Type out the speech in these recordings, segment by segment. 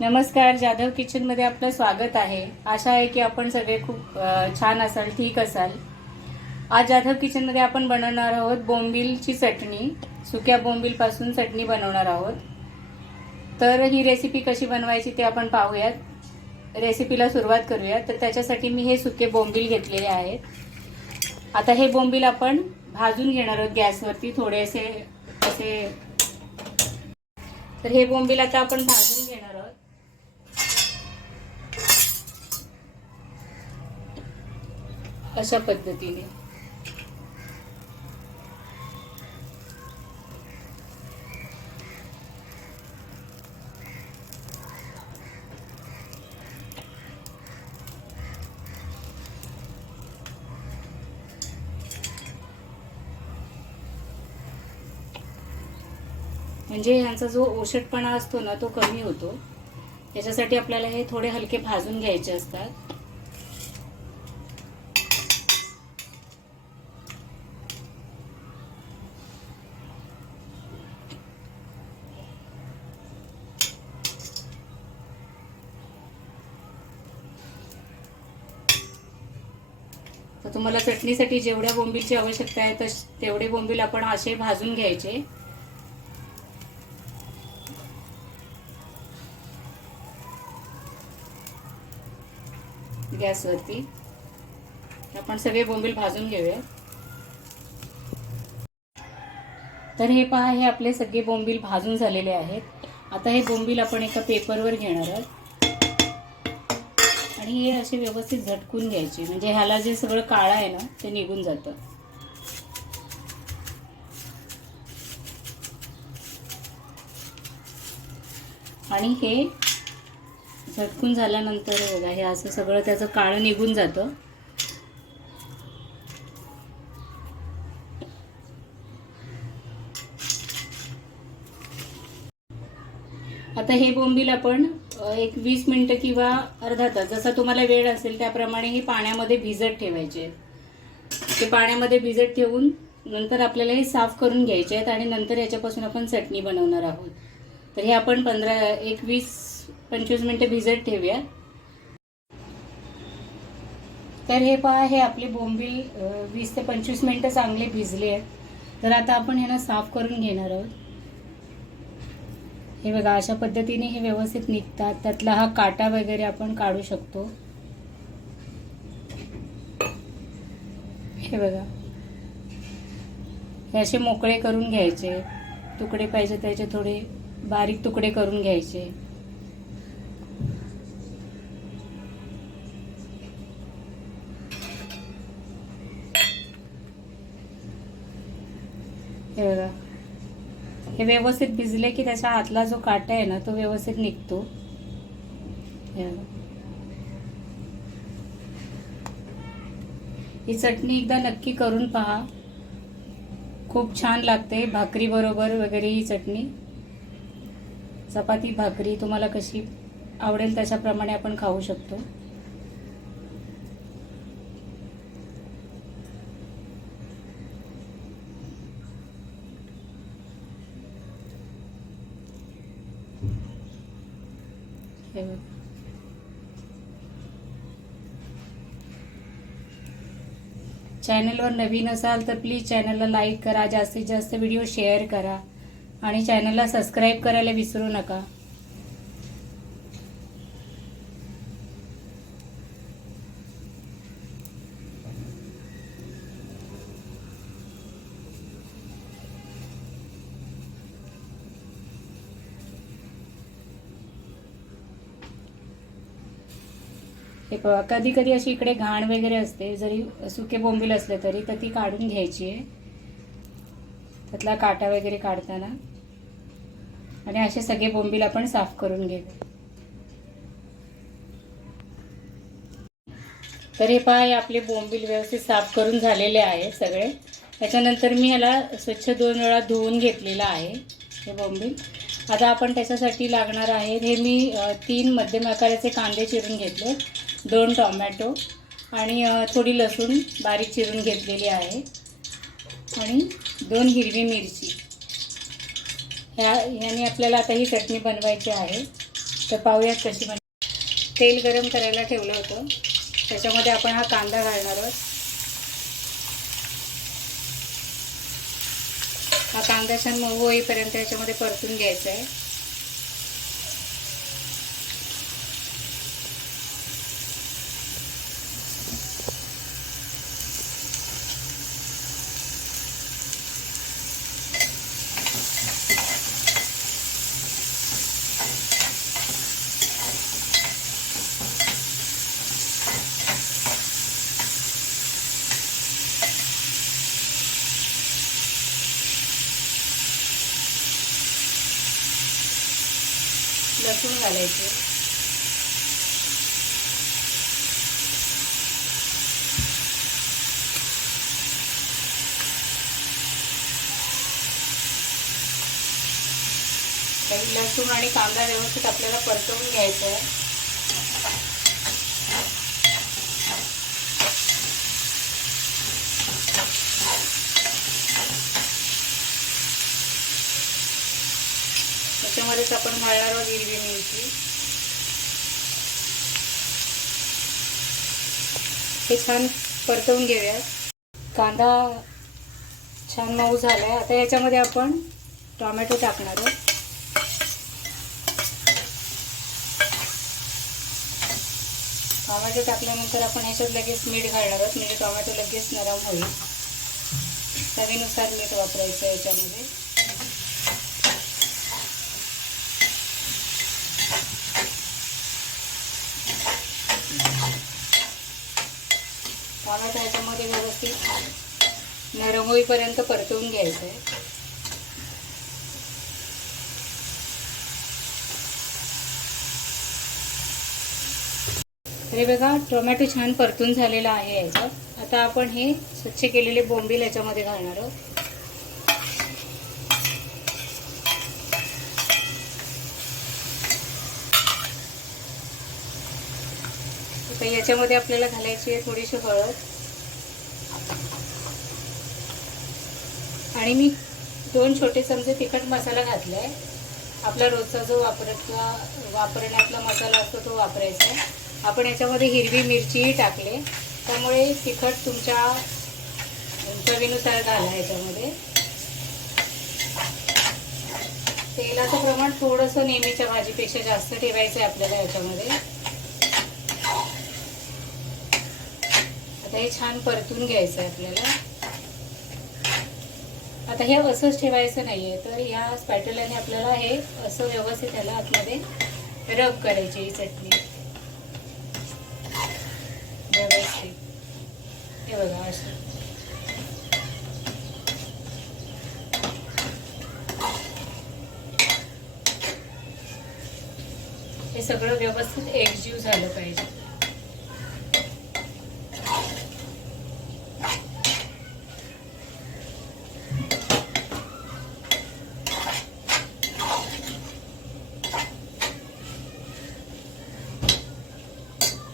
नमस्कार, जाधव किचनमध्ये आपलं स्वागत आहे। आशा आहे की आपण सगळे खूप छान असाल, ठीक असाल। आज जाधव किचनमध्ये आपण बनवणार आहोत बोंबीलची चटणी। सुक्या बोंबीलपासून चटणी बनवणार आहोत। तर ही रेसिपी कशी बनवायची ते आपण पाहूयात। रेसिपीला सुरुवात करूया। तर त्याच्यासाठी मी हे सुके बोंबील घेतलेले आहेत। आता हे बोंबील आपण भाजून घेणार आहोत गॅसवरती थोडेसे असे। तर हे बोंबील आता आपण भाजून घेणार आहोत अशा पद्धतीने। म्हणजे यांचा जो ओशटपणा असतो ना तो कमी होतो। त्याच्यासाठी आपल्याला हे थोडे हलके भाजून घ्यायचे असतात। तर तुम्हाला चटणीसाठी जेवढ्या बोंबीलची आवश्यकता आहे तेवढे बोंबील आपण असे भाजून घ्यायचे। गॅसवरती आपण सगळे बोंबील भाजून घेऊया। तर हे पहा, हे आपले सगळे बोंबील भाजून झालेले आहेत। आता हे बोंबील आपण एका पेपरवर घेणार आहोत आणि हे असे व्यवस्थित झटकून घ्यायचे, म्हणजे ह्याला जे सगळं काळं आहे ना ते निघून जातं। आणि हे झटकून झाल्यानंतर बघा, हे असं सगळं त्याचं काळं निघून जातं। आता हे बोंबील आपण एक 20 मिनिटं किंवा अर्धा तास, जसा तुम्हाला वेळ असेल त्याप्रमाणे हे पाण्यामध्ये भिजत ठेवायचे। ते पाण्यामध्ये भिजत ठेवून नंतर आपल्याला हे साफ करून घ्यायचे आहेत आणि नंतर याच्यापासून आपण चटणी बनवणार आहोत। तर हे आपण 20-25 मिनिटं भिजत ठेवूया। तर हे पहा, हे आपले बोंबील 20 ते 25 मिनिटं चांगले भिजले आहेत। तर आता आपण ह्यांना साफ करून घेणार आहोत। हे बघा, अशा पद्धतीने हे व्यवस्थित निघतात। त्यातला हा काटा वगैरे आपण काढू शकतो। हे बघा, हे असे मोकळे करून घ्यायचे। तुकडे पाहिजे त्याचे थोडे बारीक तुकडे करून घ्यायचे। हे बघा, हे व्यवस्थित भिजले की त्याच्या आतला जो काटा आहे ना तो व्यवस्थित निघतो। ही चटणी एकदा नक्की करून पहा, खूप छान लागते भाकरी बरोबर वगैरे। ही चटणी चपाती भाकरी तुम्हाला कशी आवडेल त्याच्याप्रमाणे आपण खाऊ शकतो। चॅनलवर नवीन असाल तर प्लीज चॅनलला लाईक करा, जास्तीत जास्त व्हिडिओ शेअर करा आणि चॅनलला सबस्क्राईब करायला विसरू नका। हे बघा, कधी कधी अशी इकडे घाण वगैरे असते, जरी सुके बोंबील असले तरी, तर ती काढून घ्यायची आहे त्यातला काटा वगैरे काढताना। आणि असे सगळे बोंबील आपण साफ करून घेऊ। तर हे पहा, हे आपले बोंबील व्यवस्थित साफ करून झालेले आहे सगळे। त्याच्यानंतर मी ह्याला स्वच्छ 2 वेळा धुवून घेतलेला आहे हे बोंबील। आता आपण त्याच्यासाठी लागणार आहे, हे मी 3 मध्यम आकाराचे कांदे चिरून घेतले, 2 टोमॅटो आणि थोडी लसूण बारीक चिरून घेतलेली आहे आणि 2 हिरवी मिरची। ह्याने आपल्याला आता ही चटणी बनवायची आहे। तर पाहूयात कशी तेल गरम करायला ठेवलं होतं, त्याच्यामध्ये आपण हा कांदा घालणार आहोत. हा कांदा छान मऊ होईपर्यंत याच्यामध्ये परतून घ्यायचा आहे. लसूण घालायचे. लसूण आणि कांदा व्यवस्थित आपल्याला परतवून घ्यायचा आहे. त्याच्यामध्येच आपण घालणार आहोत हिरवी मिरची. हे छान परतवून घेऊयात. कांदा छान मऊ झालाय. आता याच्यामध्ये आपण टोमॅटो टाकणार आहोत. टोमॅटो टाकल्यानंतर आपण याच्यात लगेच मीठ घालणार आहोत, म्हणजे टोमॅटो लगेच नरम होईल. चवीनुसार मीठ वापरायचं याच्यामध्ये. टोमॅटो याच्यामध्ये व्यवस्थित नरम होईपर्यंत परतवून घ्यायचं आहे. हे बघा, टोमॅटो छान परतून झालेला आहे याच्यात. आता आपण हे स्वच्छ केलेले बोंबील याच्यामध्ये घालणार आहोत. आता याच्यामध्ये आपल्याला घालायची आहे थोडीशी हळद. आणि मी 2 छोटे चमचे तिखट मसाला घातलाय. आपला रोजचा जो वापरण्यातला मसाला असतो तो वापरायचा आहे. आपण याच्यामध्ये हिरवी मिरचीही टाकले, त्यामुळे तिखट तुमच्या चवीनुसार घाला. याच्यामध्ये तेलाचं प्रमाण थोडंसं नेहमीच्या भाजीपेक्षा जास्त ठेवायचं आहे आपल्याला याच्यामध्ये. आता हे छान परतून घ्यायचं आहे आपल्याला. आता हे असंच ठेवायचं नाहीये, तर या स्पॅटुलाने आपल्याला हे असं व्यवस्थित ह्याला आतमध्ये रब करायची ही चटणी व्यवस्थित. हे बघा असं. हे सगळं व्यवस्थित एकजीव झालं पाहिजे.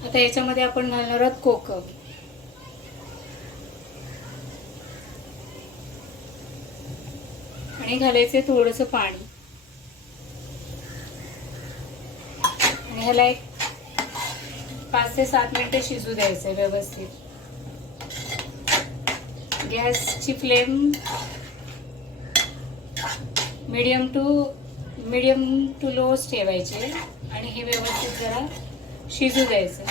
आता याच्यामध्ये आपण घालणार आहोत कोकम. आणि घालायचे थोडंसं पाणी. आणि ह्याला एक 5 ते 7 मिनिटे शिजू द्यायचं व्यवस्थित. गॅसची फ्लेम मीडियम टू लोच ठेवायची आणि हे व्यवस्थित जरा शिजू द्यायचं.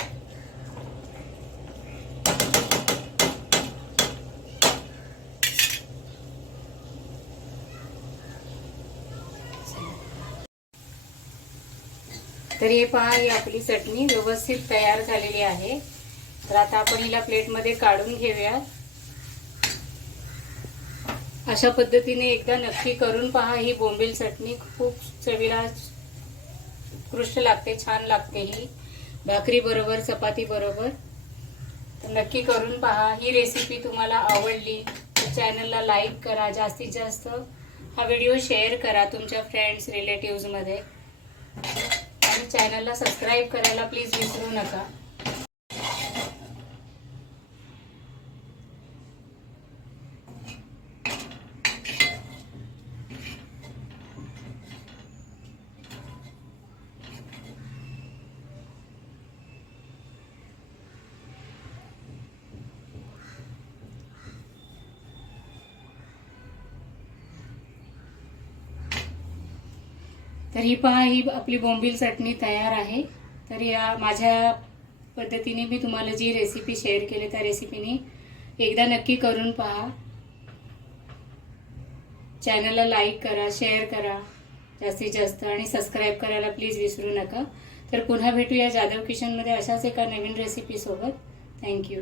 तर हे पहा, ही आपली चटणी व्यवस्थित तयार झालेली आहे. तर आता आपण हिला प्लेटमध्ये काढून घेऊया. अशा पद्धतीने एकदा नक्की करून पहा. ही बोंबील चटणी खूप चवीला उत्कृष्ट लागते, छान लागते. ही भाकरी बरोबर, चपाती बरोबर. तर नक्की करून पहा. ही रेसिपी तुम्हाला आवडली तर चॅनलला लाईक करा, जास्तीत जास्त हा व्हिडिओ शेअर करा तुमच्या फ्रेंड्स रिलेटिव्हजमध्ये. आणि चॅनलला सबस्क्राईब करायला प्लीज विसरू नका. तर ही पहा, ही आपली बोंबील चटणी तयार आहे. तर या माझ्या पद्धतीने मी तुम्हाला जी रेसिपी शेअर केली त्या रेसिपीने एकदा नक्की करून पहा. चॅनलला लाईक करा, शेअर करा जास्तीत जास्त, आणि सबस्क्राईब करायला प्लीज विसरू नका. तर पुन्हा भेटूया जाधव किचनमध्ये अशाच एका नवीन रेसिपीसोबत. थँक्यू.